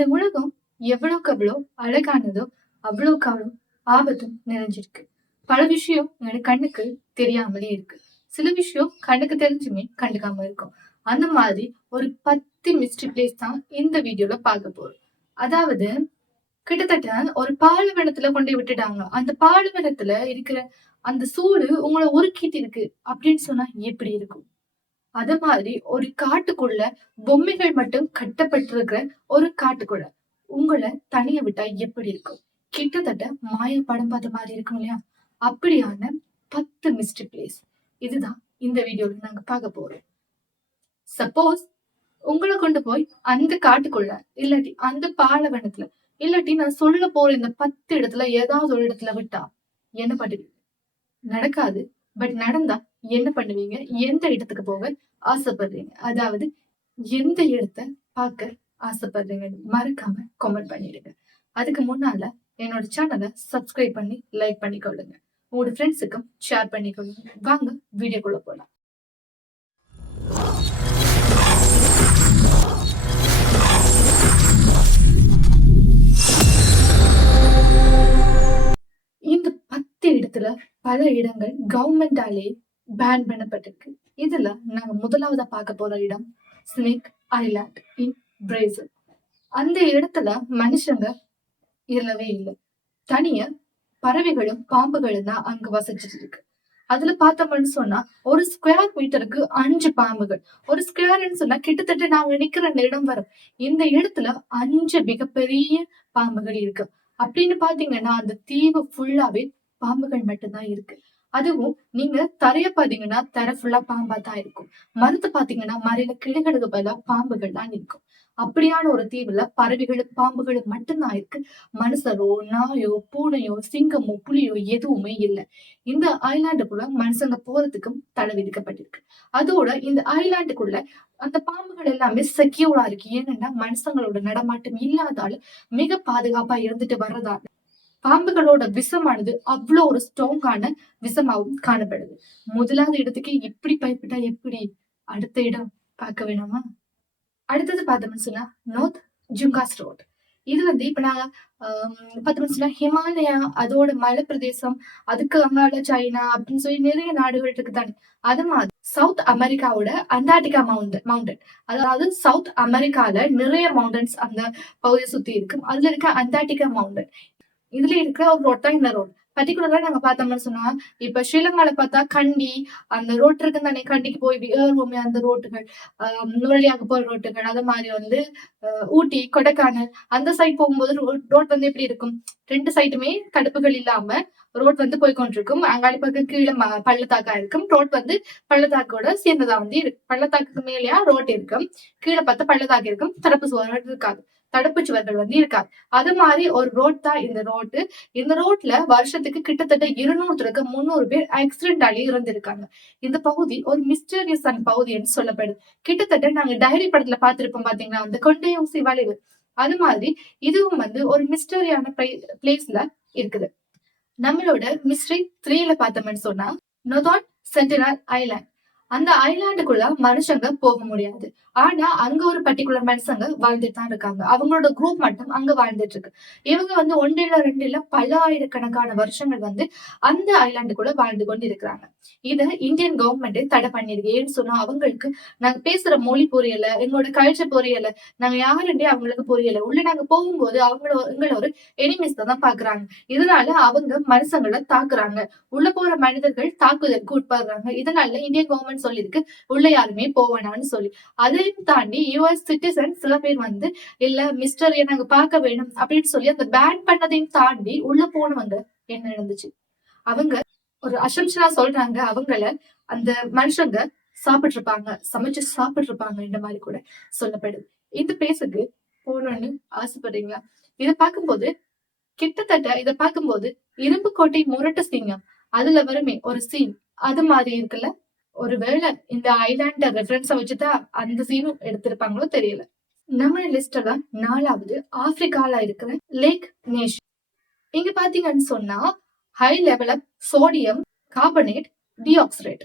இந்த உலகம் எவ்வளவுக்கு எவ்வளோ அழகானதோ அவ்வளவுக்கு அவ்வளோ ஆபத்தும் நிறைஞ்சிருக்கு. பல விஷயம் என்னோட கண்ணுக்கு தெரியாமலே இருக்கு. சில விஷயம் கண்ணுக்கு தெரிஞ்சுமே கண்டுக்காம இருக்கும். அந்த மாதிரி ஒரு 10 மிஸ்ட்ரி பிளேஸ் தான் இந்த வீடியோல பார்க்க போறோம். அதாவது கிட்டத்தட்ட ஒரு பாலைவனத்துல கொண்டு விட்டுட்டாங்க. அந்த பாலைவனத்துல இருக்கிற அந்த சூடு உங்களை உருக்கிட்டு இருக்கு அப்படின்னு சொன்னா எப்படி இருக்கும்? அது மாதிரி ஒரு காட்டுக்குள்ள பொம்மைகள் மட்டும் கட்டப்பட்டிருக்கிற ஒரு காட்டுக்குள்ள உங்களை தனிய விட்டா எப்படி இருக்கும்? கிட்டத்தட்ட மாய படம் பார்த்த மாதிரி இருக்கும் இல்லையா? அப்படியான 10 மிஸ்ட்ரி பிளேஸ் இதுதான் இந்த வீடியோல நாங்க பார்க்க போறோம். சப்போஸ் உங்களை கொண்டு போய் அந்த காட்டுக்குள்ள இல்லாட்டி அந்த பாலைவனத்துல இல்லாட்டி நான் சொல்ல போற இந்த 10 இடத்துல ஏதாவது ஒரு இடத்துல விட்டா என்ன பண்ணுவீங்க? நடக்காது. பட் நடந்தா என்ன பண்ணுவீங்க? எந்த இடத்துக்கு போக ஆசைப்படுறீங்க? அதாவது எந்த இடத்த பார்க்க ஆசைப்படுறீங்க? மறக்காம கமெண்ட் பண்ணிடுங்க. அதுக்கு முன்னால என்னோட சேனலை சப்ஸ்கிரைப் பண்ணி லைக் பண்ணிக்கொள்ளுங்க. உங்களோட ஃப்ரெண்ட்ஸுக்கும் ஷேர் பண்ணிக்கொள்ளுங்க. வாங்க வீடியோக்குள்ள போலாம். இந்த 10 இடத்துல பல இடங்கள் கவர்மெண்டாலே பேன் பண்ணப்பட்டிருக்கு. இதுல நாங்க முதலாவதா பார்க்க போற இடம் ஸ்னேக் ஐலாண்ட் இன் பிரேசில். அந்த இடத்துல மனுஷங்க இல்லவே இல்லை. தனிய பறவைகளும் பாம்புகளும் தான் அங்க வசிச்சுட்டு இருக்கு. அதுல பார்த்தோம்னு சொன்னா ஒரு ஸ்கொயர் மீட்டருக்கு 5 பாம்புகள். ஒரு ஸ்கொயர்ன்னு சொன்னா கிட்டத்தட்ட நாங்க நிக்கிற இடம் வரும். இந்த இடத்துல 5 மிகப்பெரிய பாம்புகள் இருக்கு. அப்படின்னு பாத்தீங்கன்னா அந்த தீவு ஃபுல்லாவே பாம்புகள் மட்டும்தான் இருக்கு. அதுவும் நீங்க தரைய பாத்தீங்கன்னா தரை ஃபுல்லா பாம்பா தான் இருக்கும். மரத்தை பாத்தீங்கன்னா மரையில கிளைகளுக்கு பதிலா பாம்புகள் தான் இருக்கும். அப்படியான ஒரு தீவுல பறவைகளும் பாம்புகளும் மட்டும்தான் இருக்கு. மனுஷரோ நாயோ பூனையோ சிங்கமோ புலியோ எதுவுமே இல்லை. இந்த ஐலாண்டுக்குள்ள மனுஷங்க போறதுக்கும் தடை விதிக்கப்பட்டிருக்கு. அதோட இந்த ஐலாண்டுக்குள்ள அந்த பாம்புகள் எல்லாமே செக்யூரா இருக்கு. ஏன்னா மனுஷங்களோட நடமாட்டம் இல்லாதால மிக பாதுகாப்பா இருந்துட்டு வர்றதால பாம்புகளோட விஷமானது அவ்வளவு ஒரு ஸ்ட்ராங்கான விஷமாவும் காணப்படுது. முதலாவது இடத்துக்கு இப்படி பயப்பட்டா எப்படி? அடுத்த இடம் பார்க்க வேணாமா? அடுத்தது பார்த்தோம்னு சொன்னா நார்த் ஜுங்காஸ் ரோட். இது இப்ப நாங்க பார்த்தோம்னு சொன்னா ஹிமாலயா அதோட மலை பிரதேசம், அதுக்கு அங்கால சைனா அப்படின்னு சொல்லி நிறைய நாடுகள் இருக்கு தானே. அது மாதிரி சவுத் அமெரிக்காவோட அண்டார்டிகா மவுண்டன், அதாவது சவுத் அமெரிக்கால நிறைய மவுண்டன்ஸ் அந்த பகுதியை சுத்தி இருக்கு. அதுல இருக்க அண்டார்டிகா மவுண்டன் இதுல இருக்கிற ஒரு ரோட் தான் இந்த ரோட். பர்டிகுலரா நாங்க பார்த்தோம்னு சொன்னா இப்ப ஸ்ரீலங்கால பார்த்தா கண்டி அந்த ரோட் இருக்கு தானே, கண்டிக்கு போய் ஏறுவோமே அந்த ரோட்டுகள், நுரலியாக போற ரோட்டுகள், அது மாதிரி ஊட்டி கொடைக்கானல் அந்த சைட் போகும்போது ரோட் எப்படி இருக்கும்? 2 சைடுமே தடுப்புகள் இல்லாம ரோட் போய்கொண்டிருக்கும். அங்காடி பக்கம் கீழே பள்ளத்தாக்கா இருக்கும். ரோட் பள்ளத்தாக்கோட சேர்ந்ததா இருக்கு. பள்ளத்தாக்குக்கு மேலேயா ரோட் இருக்கும், கீழே பார்த்தா பள்ளத்தாக்கு இருக்கும். தடுப்பு சுவர்கள் இருக்காது, தடுப்பு சுவர்கள் இருக்காது. அது மாதிரி ஒரு ரோட் தான் இந்த ரோட்டு. இந்த ரோட்ல வருஷத்துக்கு கிட்டத்தட்ட 200-300 பேர் ஆக்சிடென்டாலே இறந்திருக்காங்க. இந்த பகுதி ஒரு மிஸ்டீரியஸான பகுதி என்று சொல்லப்படுது. கிட்டத்தட்ட நாங்க டைரி படத்துல பார்த்திருப்போம் பாத்தீங்கன்னா அந்த கொண்டை ஊசி வளைவு, அது மாதிரி இதுவும் ஒரு மிஸ்டரியான பிளேஸ்ல இருக்குது. நம்மளோட மிஸ்ட்ரி 3ல பார்த்தோம்னு சொன்னா நொர்தர்ன் சென்டினல் ஐலாண்ட். அந்த ஐலாண்டுக்குள்ள மனுஷங்க போக முடியாது. ஆனா அங்க ஒரு பர்டிகுலர் மனுஷங்க வாழ்ந்துட்டு தான் இருக்காங்க. அவங்களோட குரூப் மட்டும் அங்க வாழ்ந்துட்டு இருக்கு. இவங்க 1 இல்ல 2 இல்ல பல ஆயிரக்கணக்கான வருஷங்கள் அந்த ஐலாண்டுக்குள்ள வாழ்ந்து கொண்டு இருக்கிறாங்க. இத இந்தியன் கவர்மெண்ட் தடை பண்ணிருக்கு. ஏன்னு சொன்னா அவங்களுக்கு நாங்க பேசுற மொழி புரியல, எங்களோட கல்ச்சர் புரியல, நாங்க யாருன்றே அவங்களுக்கு புரியல. உள்ள நாங்க போகும்போது எங்களை ஒரு எனிமிஸ் தான் பாக்குறாங்க. இதனால அவங்க மனுஷங்களை தாக்குறாங்க. உள்ள போற மனிதர்கள் தாக்குதலுக்கு உட்படுறாங்க. இதனால இந்தியன் கவர்மெண்ட் சொல்லிருக்கு உள்ள யாருமே போவேனான்னு சொல்லி. அதையும் தாண்டி யுஎஸ் சிட்டிசன் சில பேர் இல்ல மிஸ்டர் நாங்க பார்க்க வேணும் அப்படின்னு சொல்லி அந்த பேன் பண்ணதையும் தாண்டி உள்ள போனவங்க என்ன நடந்துச்சு? அவங்க ஒரு அசம்ஷனா சொல்றாங்க அவங்கள அந்த மனுஷங்க சாப்பிட்டு இருப்பாங்க, சமைச்சு சாப்பிட்டு இருப்பாங்க இந்த மாதிரி கூட சொல்லப்படுது. இந்த பிளேஸுக்கு போகணும்னு ஆசைப்படுறீங்களா? இதை பார்க்கும்போது இரும்பு கோட்டை முரட்டு சிங்கம் அதுல வருமே ஒரு சீன் அது மாதிரி இருக்குல்ல. ஒருவேளை இந்த ஐலாண்ட ரெஃபரன்ஸா வச்சுதான் அந்த சீனும் எடுத்திருப்பாங்களோ தெரியல. நம்ம லிஸ்ட்ல 4வது ஆப்பிரிக்கால இருக்கிற லேக் நேஷன். இங்க பாத்தீங்கன்னு சொன்னா high level of sodium carbonate dioxide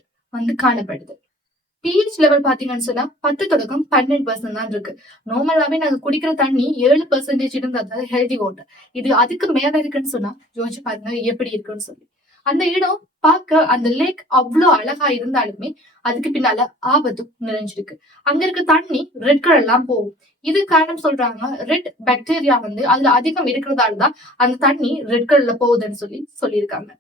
காணப்படுது. pH லெவல் பாத்தீங்கன்னு சொன்னா 10 தொடக்கம் 12% தான் இருக்கு. நார்மலாவே நாங்க குடிக்கிற தண்ணி 7% இருந்தா தான் ஹெல்தி வாட்டர். இது அதுக்கு மேல இருக்குன்னு சொன்னா யோசிச்சு பாருங்க எப்படி இருக்குன்னு சொல்லி. அந்த இடம் பார்க்க அந்த லேக் அவ்வளவு அழகா இருந்தாலுமே அதுக்கு பின்னால ஆபத்தும் நிறைஞ்சிருக்கு. அங்க இருக்க தண்ணி ரெட் கலர் எல்லாம் போகும். இது காரணம் சொல்றாங்க, ரெட் பாக்டீரியா அதுல அதிகம் இருக்கிறதாலதான் அந்த தண்ணி ரெட் கலர்ல போகுதுன்னு சொல்லியிருக்காங்க.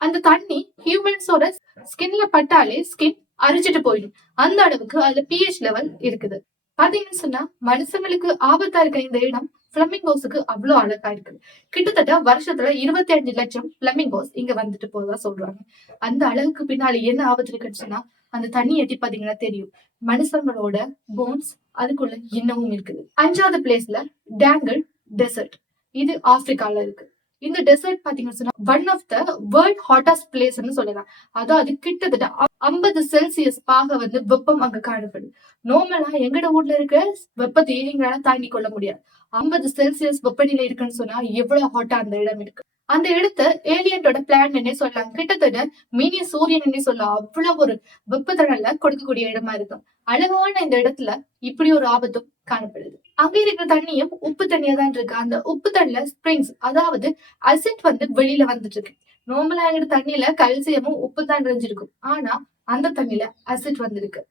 அந்த தண்ணி ஹியூமன்ஸோட ஸ்கின்ல பட்டாலே ஸ்கின் அரிச்சிட்டு போயிடும். அந்த அளவுக்கு அதுல pH லெவல் இருக்குது. பாத்தீங்கன்னு சொன்னா மனுஷங்களுக்கு ஆபத்தா இருக்க இந்த இடம் பிளமிங்கோஸுக்கு அவ்வளவு அழகா இருக்குது. கிட்டத்தட்ட வருஷத்துல 25 லட்சம் பிளமிங்கோஸ் இங்க வந்துட்டு போறதா சொல்றாங்க. அந்த அழகுக்கு பின்னாடி என்ன ஆபத்து இருக்குன்னு சொன்னா அந்த தண்ணி எட்டி பாத்தீங்கன்னா தெரியும். மனுஷங்களோட போன்ஸ் அதுக்குள்ள இன்னமும் இருக்குது. 5வது பிளேஸ்ல டேங்கல் டெசர்ட். இது ஆப்பிரிக்கால இருக்கு. இந்த டெசர்ட் பாத்தீங்கன்னு சொன்னா one of the world hottest பிளேஸ்ன்னு சொல்லலாம். அதாவது கிட்டத்தட்ட 50 செல்சியஸ் பாக வெப்பம் அங்க காணப்படுது. நார்மலா எங்கட ஊர்ல இருக்க வெப்பத்தையே எங்களால தாங்கிக் கொள்ள முடியாது. 50 செல்சியஸ் வெப்பநிலை இருக்குன்னு சொன்னா எவ்வளவு ஹாட்டா அந்த இடம் இருக்கு. அந்த இடத்த ஏலியன்டோட பிளான் சொல்லலாம். கிட்டத்தட்ட மினி சூரியன் சொல்லலாம். அவ்வளவு ஒரு வெப்பத்தடல கொடுக்கக்கூடிய இடமா இருக்கும். அழகான இந்த இடத்துல இப்படி ஒரு ஆபத்தும் காணப்படுது. அங்க இருக்கிற தண்ணியும் உப்பு தண்ணியா தான் இருக்கு. அந்த உப்பு தண்ணில ஸ்பிரிங்ஸ், அதாவது அசிட் வெளியில வந்துட்டு இருக்கு. நார்மலா எங்க தண்ணியில கல்சியமும் உப்பு தான் நிறைஞ்சிருக்கும். ஆனா அந்த தண்ணியில அசிட் வந்திருக்கு.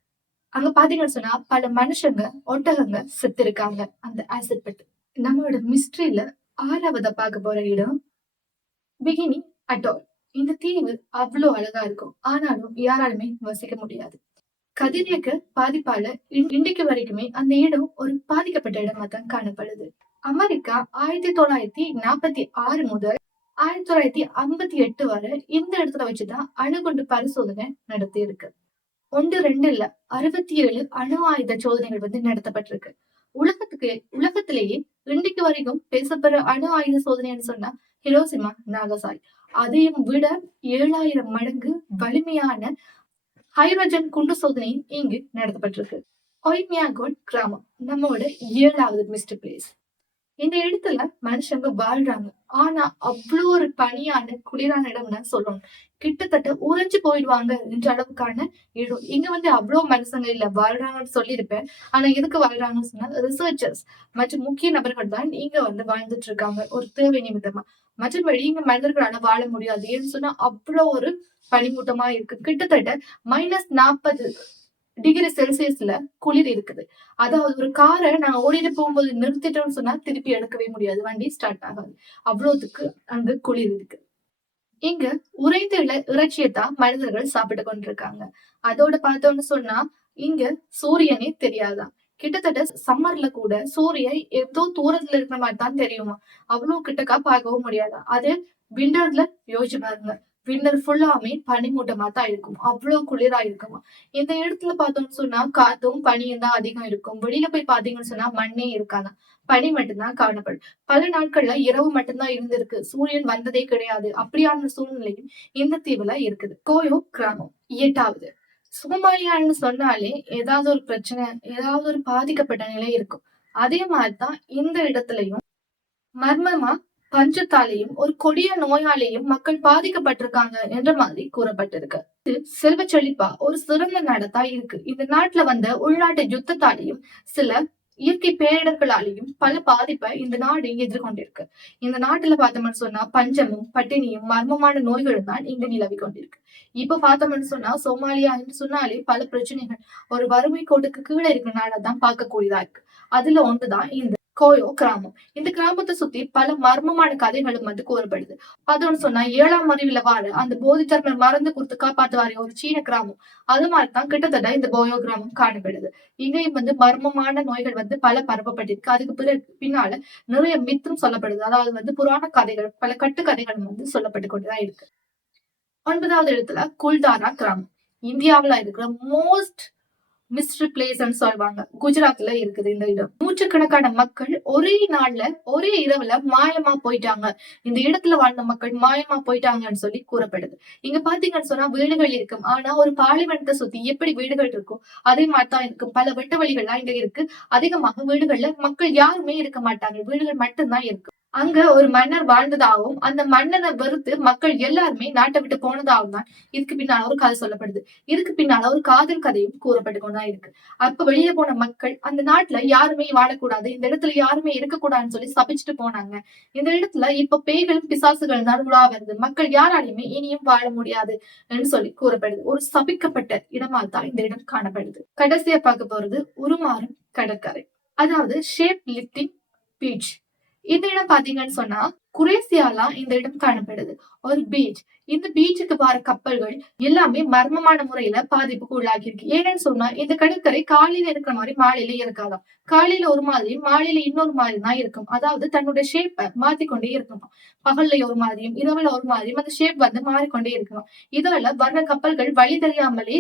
அங்க பாத்தீங்கன்னு சொன்னா பல மனுஷங்க, ஒட்டகங்க செத்து இருக்காங்க அந்த ஆசிட் பட்டு. நம்மளோட மிஸ்ட்ரியில 6வது பார்க்க போற இடம் பிகினி அட்டோல். இந்த தீவு அவ்வளவு அழகா இருக்கும். ஆனாலும் யாராலுமே வசிக்க முடியாது. கதிரியக்க பாதிப்பால இன்றைக்கு வரைக்குமே அந்த இடம் ஒரு பாதிக்கப்பட்ட இடமா தான் காணப்படுது. அமெரிக்கா 1946 முதல் 1958 வரை இந்த இடத்துல வச்சுதான் அணுகுண்டு பரிசோதனை நடத்தி இருக்கு. 1-2 இல்ல 67 அணு ஆயுத சோதனைகள் நடத்தப்பட்டிருக்கு. உலகத்திலேயே இன்றைக்கு வரைக்கும் பேசப்படுற அணு ஆயுத சோதனைன்னு சொன்னா ஹிரோஷிமா நாகசாகி. அதையும் விட 7000 மடங்கு வலிமையான ஹைட்ரஜன் குண்டு சோதனையும் இங்கு நடத்தப்பட்டிருக்கு. ஒய்மியாகோன் கிராமம் நம்மோட 7வது மிஸ்டர் பிளேஸ். இந்த இடத்துல மனுஷங்க வாழ்றாங்க. ஆனா அவ்வளவு ஒரு பனியான குளிரான இடம்னு சொல்லணும். கிட்டத்தட்ட உறைஞ்சு போயிடுவாங்க என்ற அளவுக்கான இடம். இங்க அவ்வளவு மனுஷங்க இல்ல வாழ்றாங்கன்னு சொல்லியிருப்பேன். ஆனா எதுக்கு வாழ்றாங்கன்னு சொன்னா ரிசர்ச்சர்ஸ் மற்றும் முக்கிய நபர்கள் தான் இங்க வாழ்ந்துட்டு இருக்காங்க ஒரு தேவை நிமித்தமா. மற்றபடி இங்க மனிதர்களால வாழ முடியாது. ஏன்னு சொன்னா அவ்வளவு ஒரு பனிமூட்டமா இருக்கு. கிட்டத்தட்ட -40 டிகிரி செல்சியஸ்ல குளிர் இருக்குது. அதாவது ஒரு காரை நாங்க ஓடிட்டு போகும்போது நிறுத்திட்டோம்னு சொன்னா திருப்பி எடுக்கவே முடியாது, வண்டி ஸ்டார்ட் ஆகாது. அவ்வளவுக்கு அங்க குளிர் இருக்கு. இங்க உறைந்த இறைச்சியத்தான் மனிதர்கள் சாப்பிட்டு கொண்டிருக்காங்க. அதோட பார்த்தோம்னு சொன்னா இங்க சூரியனே தெரியாதான். கிட்டத்தட்ட சம்மர்ல கூட சூரியன் ஏதோ தூரத்துல இருக்கிற மாதிரி தான் தெரியுமா. அவ்வளவு கிட்டக்கா பார்க்கவும் முடியாதா. அது விண்டர்ல யோசிச்சு பாருங்க. விண்டர் ஃபுல்லாமே பனிமூட்டமா தான் இருக்கும். அவ்வளவு குளிரா இருக்குமா. இந்த இடத்துல பார்த்தோம்னு சொன்னா காத்தும் பனியும் தான் அதிகம் இருக்கும். வெளியில போய் பாத்தீங்கன்னு சொன்னா மண்ணே இருக்காதான், பனி மட்டும்தான் காணப்படும். பல நாட்கள்ல இரவு மட்டும்தான் இருந்திருக்கு, சூரியன் வந்ததே கிடையாது. அப்படியான சூழ்நிலையும் இந்த தீவுல இருக்குது. கோயோ கிராமம் 8வது. சோமாலியான்னு சொன்னாலே ஏதாவது ஒரு பிரச்சனை, ஏதாவது ஒரு பாதிக்கப்பட்ட நிலை இருக்கும். அதே மாதிரிதான் இந்த இடத்துலயும் மர்மமா பஞ்சத்தாலையும் ஒரு கொடிய நோயாலையும் மக்கள் பாதிக்கப்பட்டிருக்காங்க என்ற மாதிரி கூறப்பட்டிருக்கு. இது செல்வ செழிப்பா ஒரு சிறந்த நாடா இருக்கு. இந்த நாட்டுல வந்த உள்நாட்டு யுத்தத்தாலையும் சில இயற்கை பேரிடர்களாலையும் பல பாதிப்பை இந்த நாடு எதிர்கொண்டிருக்கு. இந்த நாட்டுல பார்த்தோம்னு சொன்னா பஞ்சமும் பட்டினியும் மர்மமான நோய்களும் தான் இங்க நிலவி கொண்டிருக்கு. இப்ப பார்த்தோம்னு சொன்னா சோமாலியா என்று சொன்னாலே பல பிரச்சனைகள் ஒரு வறுமை கோட்டுக்கு கீழே இருக்கிற நாடா பார்க்கக்கூடியதா இருக்கு. அதுல ஒன்றுதான் இந்த கோயோ கிராமம். இந்த கிராமத்தை சுத்தி பல மர்மமான கதைகளும் கூறப்படுது. அதோன்னு சொன்னா 7ஆம் அறிவுல வாழ அந்த போதிதர்மர் மறந்து கொடுத்து காப்பாத்துவாரு ஒரு சீன கிராமம். அது மாதிரிதான் கிட்டத்தட்ட இந்த கோயோ கிராமம் காணப்படுது. இங்கேயும் மர்மமான நோய்கள் பல பரப்பப்பட்டிருக்கு. அதுக்கு பின்னால நிறைய மித்தும் சொல்லப்படுது. அதாவது புராண கதைகள், பல கட்டுக்கதைகள் சொல்லப்பட்டு கொண்டுதான் இருக்கு. 9வது இடத்துல குல்தாரா கிராமம். இந்தியாவில இருக்கிற மோஸ்ட் மிஸ்டரி பிளேஸ் சொல்லுவாங்க. குஜராத்ல இருக்குது இந்த இடம். நூற்றுக்கணக்கான மக்கள் ஒரே நாள்ல ஒரே இரவுல மாயமா போயிட்டாங்க. இந்த இடத்துல வாழ்ந்த மக்கள் மாயமா போயிட்டாங்கன்னு சொல்லி கூறப்படுது. இங்க பாத்தீங்கன்னு சொன்னா வீடுகள் இருக்கும். ஆனா ஒரு பாலைவனத்தை சுத்தி எப்படி வீடுகள் இருக்கும் அதே மாதிரிதான் இருக்கும். பல வெட்ட வழிகள்லாம் இங்க இருக்கு. அதிகமாக வீடுகள்ல மக்கள் யாருமே இருக்க மாட்டாங்க. வீடுகள் மட்டும்தான் இருக்கு. அங்க ஒரு மன்னர் வாழ்ந்ததாகவும் அந்த மன்னனை வெறுத்து மக்கள் எல்லாருமே நாட்டை விட்டு போனதாகவும் தான் இதுக்கு பின்னால ஒரு கதை சொல்லப்படுது. இதுக்கு பின்னால ஒரு காதல் கதையும் கூறப்பட்டு கொண்டுதான் இருக்கு. அப்ப வெளியே போன மக்கள் அந்த நாட்டுல யாருமே வாழக்கூடாது, இந்த இடத்துல யாருமே இருக்கக்கூடாதுன்னு சொல்லி சபிச்சுட்டு போனாங்க. இந்த இடத்துல இப்ப பேய்களும் பிசாசுகள் தான் உலா வருது, மக்கள் யாராலையுமே இனியும் வாழ முடியாது என்று சொல்லி கூறப்படுது. ஒரு சபிக்கப்பட்ட இடமா தான் இந்த இடம் காணப்படுது. கடைசியா பார்க்க போறது உருமாறும் கடற்கரை, அதாவது ஷேப் லிஃப்டிங் பீச். இந்த இடம் பாத்தீங்கன்னு சொன்னா குரேசியாலாம் இந்த இடம் காணப்படுது. ஒரு பீச். இந்த பீச்சுக்கு வர கப்பல்கள் எல்லாமே மர்மமான முறையில பாதிப்புக்கு உள்ளாகி இருக்கு. ஏன்னு சொன்னா இந்த கடற்கரை காலையில இருக்கிற மாதிரி மாலையில இருக்காதாம். காலையில ஒரு மாதிரி மாலையில இன்னொரு மாதிரி தான் இருக்கும். அதாவது தன்னுடைய ஷேப்பை மாத்திக்கொண்டே இருக்குமா. பகல்ல ஒரு மாதிரியும் இரவுல ஒரு மாதிரியும் அந்த ஷேப் வந்து மாறிக்கொண்டே இருக்கணும். இதனால வர்ற கப்பல்கள் வழி தெரியாமலே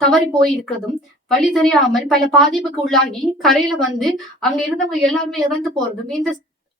தவறி போயிருக்கிறதும், வழி தெரியாமல் பல பாதிப்புக்கு உள்ளாகி கரையில வந்து அங்க இருந்தவங்க எல்லாருமே இறந்து போறதும் இந்த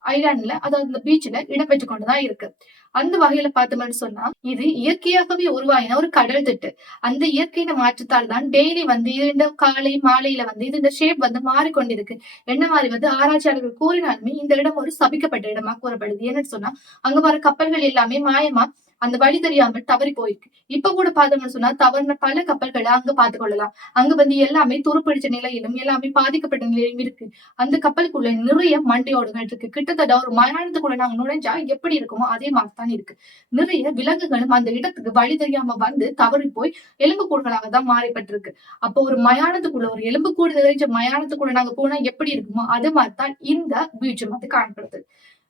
ஐலாண்ட்ல, அதாவது இந்த பீச்ல இடம்பெற்று கொண்டுதான் இருக்கு. அந்த வகையில பார்த்தோம்னு சொன்னா இது இயற்கையாகவே உருவாயின ஒரு கடல் திட்டு. அந்த இயற்கையின மாற்றத்தால் தான் டெய்லி வந்து இது காலை மாலையில வந்து இது ஷேப் வந்து மாறிக்கொண்டிருக்கு. என்ன மாதிரி வந்து ஆராய்ச்சியாளர்கள் கூறினாலுமே இந்த இடம் ஒரு சபிக்கப்பட்ட இடமா கூறப்படுது. என்னன்னு சொன்னா அங்க வர கப்பல்கள் எல்லாமே மாயமா அந்த வழி தெரியாமல் தவறி போயிருக்கு. இப்ப கூட பார்த்தோம்னு சொன்னா தவறுன பல கப்பல்களை அங்க பார்த்து கொள்ளலாம். அங்க வந்து எல்லாமே துருப்பிடிச்ச நிலையிலும் எல்லாமே பாதிக்கப்பட்ட நிலையிலும் இருக்கு. அந்த கப்பலுக்குள்ள நிறைய மண்டையோடுகள் இருக்கு. கிட்டத்தட்ட ஒரு மயானத்துக்குள்ள நாங்க நுழைஞ்சா எப்படி இருக்குமோ அதே மாதிரிதான் இருக்கு. நிறைய விலங்குகளும் அந்த இடத்துக்கு வழி தெரியாம வந்து தவறி போய் எலும்புக்கூடுகளாக தான் மாறிப்பட்டிருக்கு. அப்போ ஒரு மயானத்துக்குள்ள ஒரு எலும்புக்கூடு நிறைஞ்ச மயானத்துக்குள்ள நாங்க போனா எப்படி இருக்குமோ அது மாதிரிதான் இந்த பீச்சும் வந்து காணப்படுது.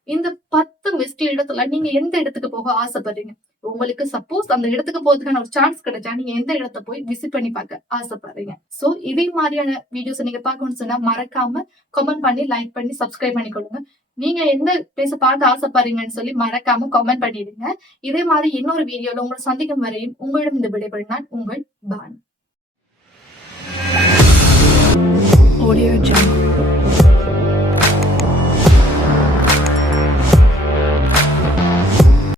இந்த 10 பெஸ்ட் இடத்துல நீங்க எந்த இடத்துக்கு போக ஆசைப்படுறீங்க? உங்களுக்கு சப்போஸ் அந்த இடத்துக்கு போறதுக்கான ஒரு சான்ஸ் கிடைச்சா நீங்க எந்த இடத்த போய் விசிட் பண்ணி பார்க்க ஆசைப்படுறீங்க? சோ இதே மாதிரியான வீடியோஸ் நீங்க பார்க்கணும்னு சொன்னா மறக்காம கமெண்ட் பண்ணி, லைக் பண்ணி, சப்ஸ்கிரைப் பண்ணி கொடுங்க. நீங்க எந்த பிளேஸ பார்க்க ஆசைப்படுறீங்கன்னு சொல்லி மறக்காம கமெண்ட் பண்ணிடுங்க. இதே மாதிரி இன்னொரு வீடியோல உங்களை சந்திக்கும் வரையும் உங்களிடம் இந்த விடைபெறும் நான் உங்கள் பான். Audio Jungle.